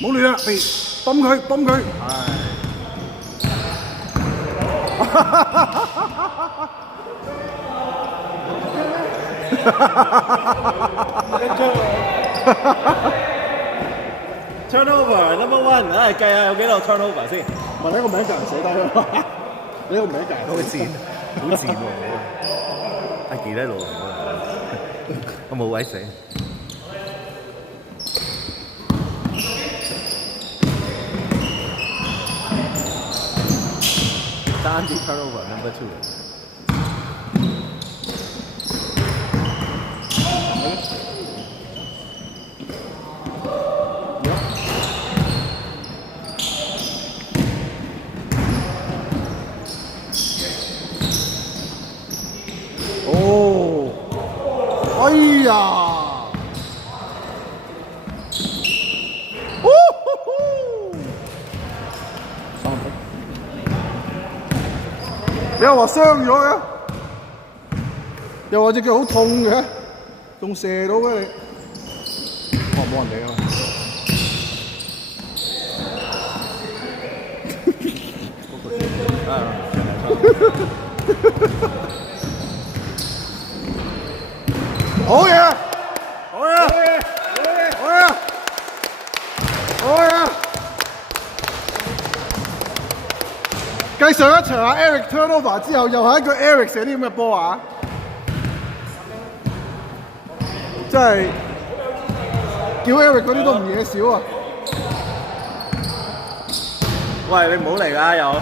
冇亂啦，嚟泵佢泵佢。Turnover number one，唉計下有幾多 turnover 先？問你個名就唔寫低咯，你個名就係好賤，好賤喎！阿傑喺度，我冇位寫。單啲 turnover number two。哦，哎呀！哦呼呼3分，你又話傷咗嘅，又話隻腳好痛嘅，仲射到嘅你，哦冇人理啊！好嘢！好嘢！好嘢！好嘢！繼上一場阿 Eric turnover 之後，又係一個 Eric 射啲咁嘅波啊！真係叫 Eric 嗰啲都唔嘢少啊！喂，你唔好嚟㗎又。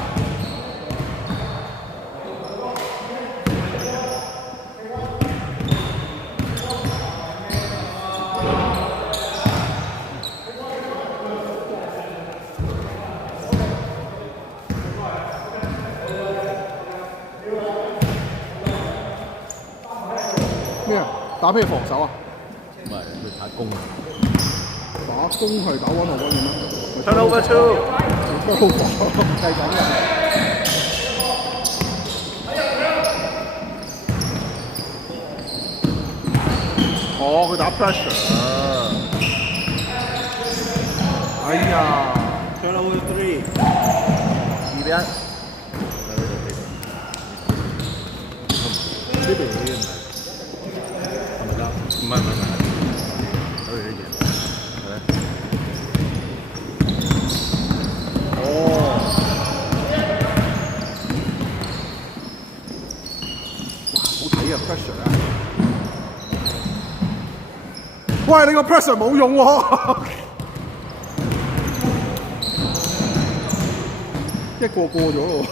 咩啊？打咩防守啊？唔係，去打工。打工係打1-on-1嘅咩 Turnover two。係咁嘅。哦，佢打 pressure。哎呀 Turnover three。2-1。呢邊嗰啲唔係。係咪得？唔係，睇佢呢邊，係咪？哦，哇，好睇啊 pressure 啊！喂，你個 pressure 冇用喎，一個過咗咯。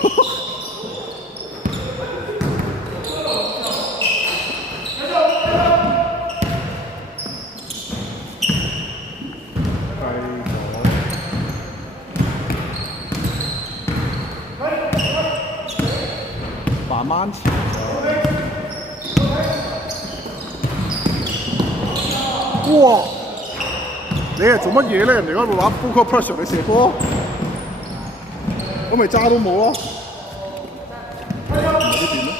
慢慢前哇！你係做乜嘢咧？人哋嗰度玩 full court pressure， 你射波，咁咪揸都冇咯。唔係呢邊咯？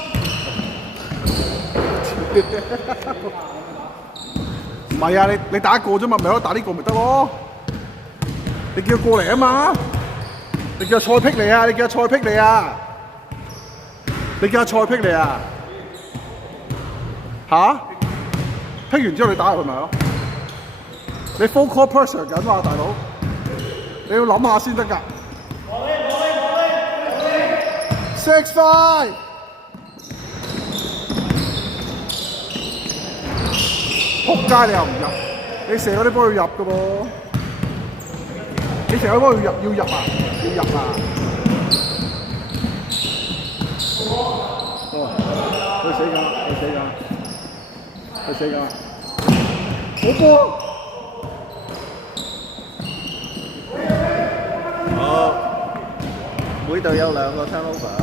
唔係啊！你打一個啫嘛，咪可以打呢個咪得咯。你叫佢過嚟啊嘛！你叫蔡霹嚟啊！你叫蔡霹嚟啊！你叫阿蔡霹你啊？嚇？霹完之後你打入去咪咯？你 full court pressure 緊嘛，大佬？你要諗下先得㗎。6-5。仆街你又唔入，你射嗰啲波要入㗎噃。你射嗰啲波要入啊！要入啊！佢死㗎！好波！好，每隊有2個 turnover。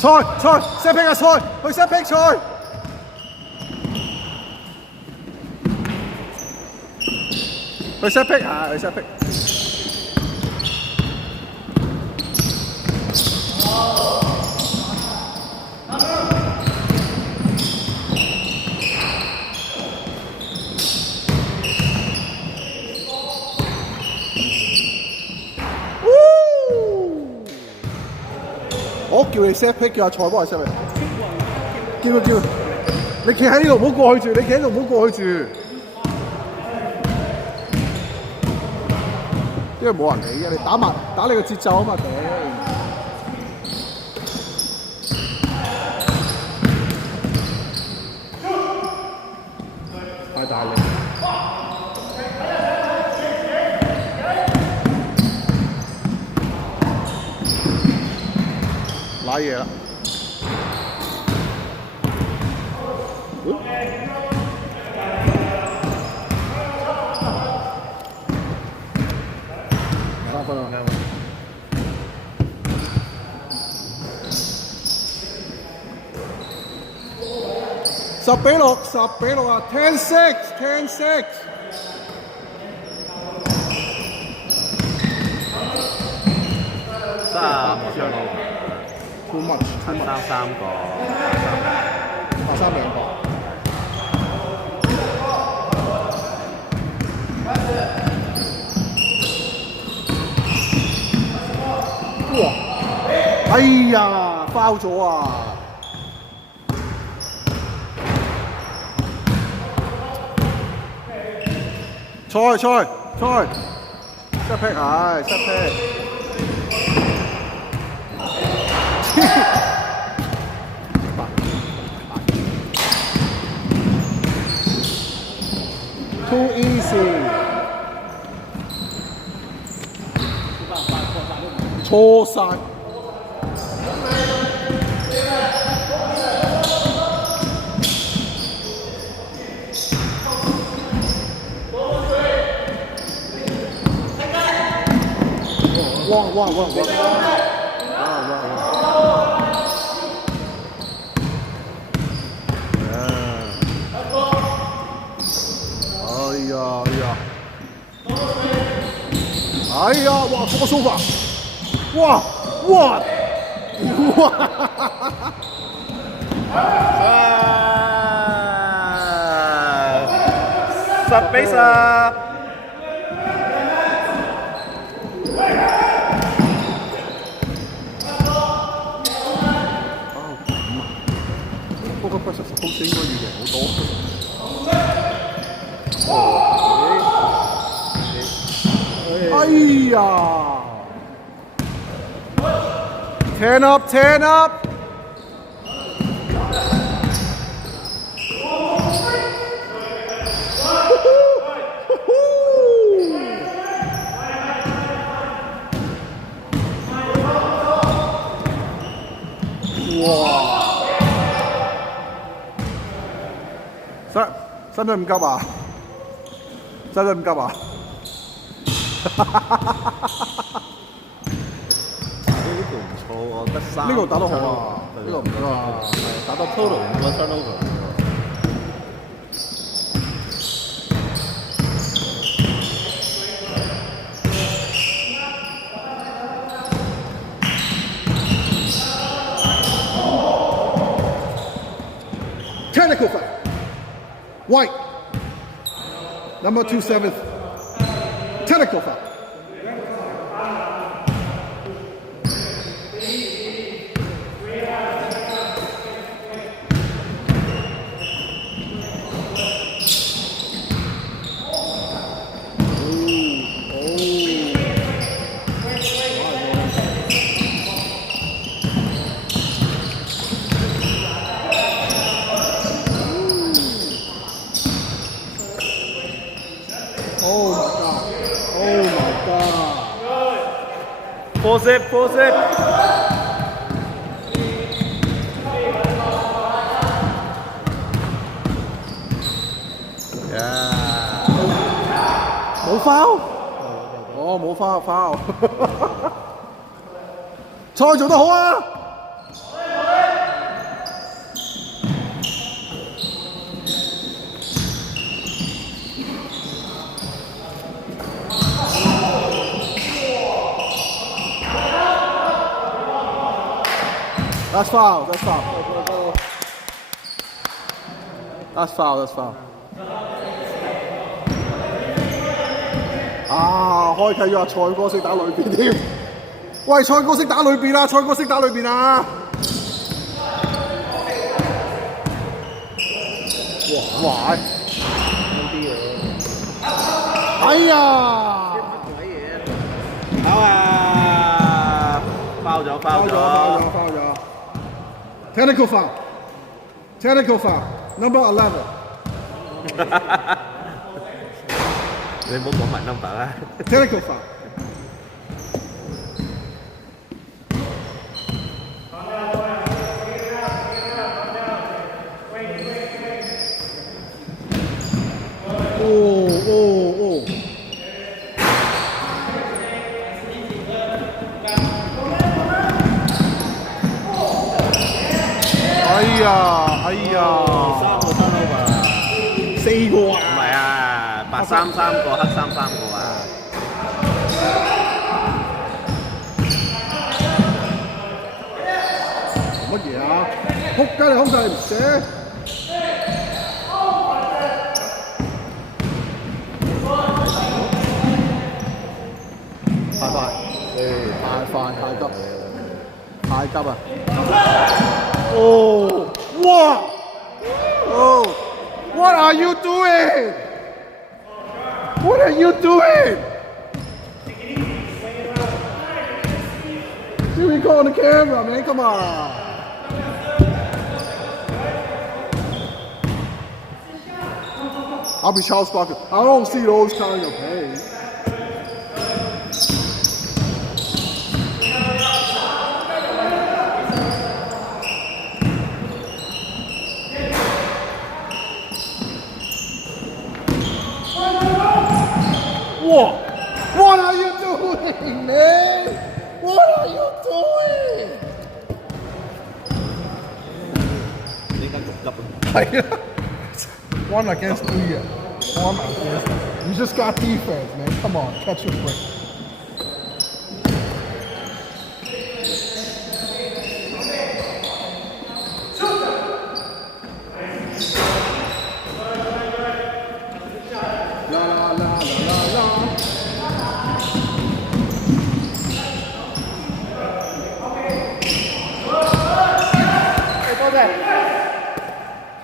賽 set pick 啊賽，去 set pick 賽。去 set pick 啊，去 set pick。叫你 set pick， 叫阿蔡幫你 set pick。叫佢叫，你企喺呢度唔好過去住，你企喺度唔好過去住，因為冇人理嘅，你打你個節奏啊嘛，頂！太大力！揦嘢啦！3分啦！10-6啊 ！10-6 3個上路，too much，3個，下3兩個。哇！哎呀，包咗啊！賽，set pick 係 set pick。Too easy。錯晒。哇！哎呀！哇！嗰個蘇法，哇！10-10。嗰個 pressure suppose 應該要贏好多。哎呀 ！10 up！ 哇！使唔使咁急啊？使唔使咁急啊？呢個唔錯喎，得3。呢個打得好啊！呢個唔錯啊，打到 total 5個 turnover。Technical foul. White. Number 27th. Technical foul. Four zip. Yeah. 冇 foul？ 哦，冇 foul。賽做得好啊！That's foul.啊，開啟咗阿蔡哥識打裏邊添。喂，蔡哥識打裏邊啊！哇！啲嘢。哎呀！鬼嘢！跑啊！包咗。Technical foul. Number 11. 你唔好講埋 number 啦。Technical foul. Oh. 哎呀3個 turnover， 4個啊！唔係啊，白衫3個，黑衫3個啊。乜嘢啊？仆街你控制唔寫？太急啊！哦，哇！哦 ，What are you doing? What are you doing? Here we go on the camera, man. Come on. I'll be Charles Barkley. I don't see those kind of plays. What are you doing, man? What are you doing? 你而家咁急啊？係啊 ，1 against 3 啊 ，1 against. You just got defense, man. Come on, catch your break.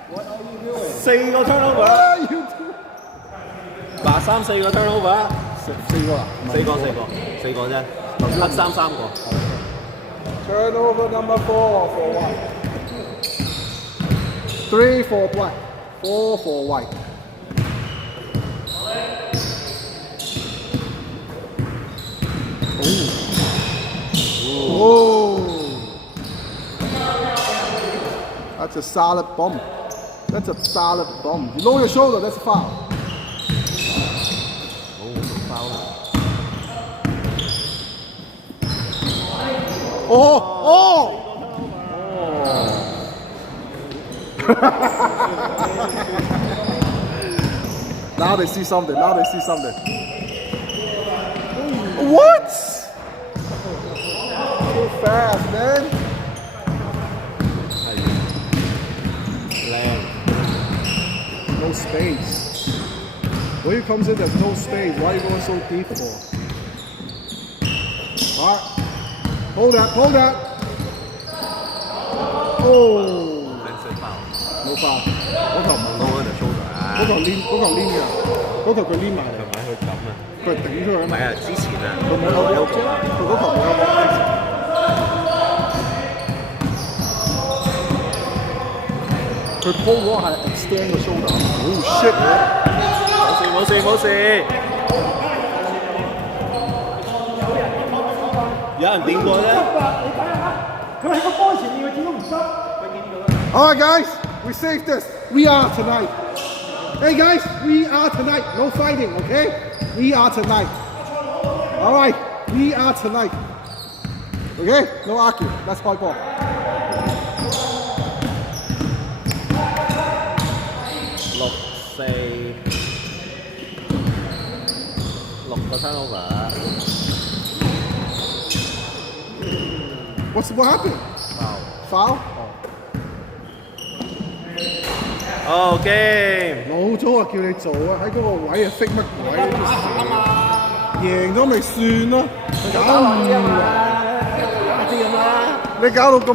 What are you doing? 4個 turnover， 白衫4個 turnover， 4個啊，4個啫，黑衫3個。Turnover number 4 for white. 3 for black. 4 for white. Oh. That's a solid bomb. That's a solid bomb. You lower your shoulder, that's a foul. Oh! Now they see something. What? So fast, man. No space. When he comes in, there's no space. Why are you going so deep for? All right. Hold that. Oh. No foul. 嗰球冇。攞喺度 shoulder 啊！嗰球黏㗎，嗰球佢黏埋嚟。係咪佢咁啊？佢係頂出去啊嘛。唔係啊，之前啊，佢冇有波，佢嗰球冇有波。佢 pull walk 係 extend 個 shoulder。Oh shit！冇事。有人點過啫？佢喺個波前面，佢點都唔執。 All right, guys, we saved this. We are tonight. Hey, guys, we are tonight. No fighting, okay? We are tonight. All right, we are tonight. Okay? No argue. Let's fight ball. 6個 turnover。 What happened? Foul? Oh game！ 老早啊叫你做啊，喺嗰個位啊，識乜鬼？贏咗咪算咯，搞唔掂。你搞到咁。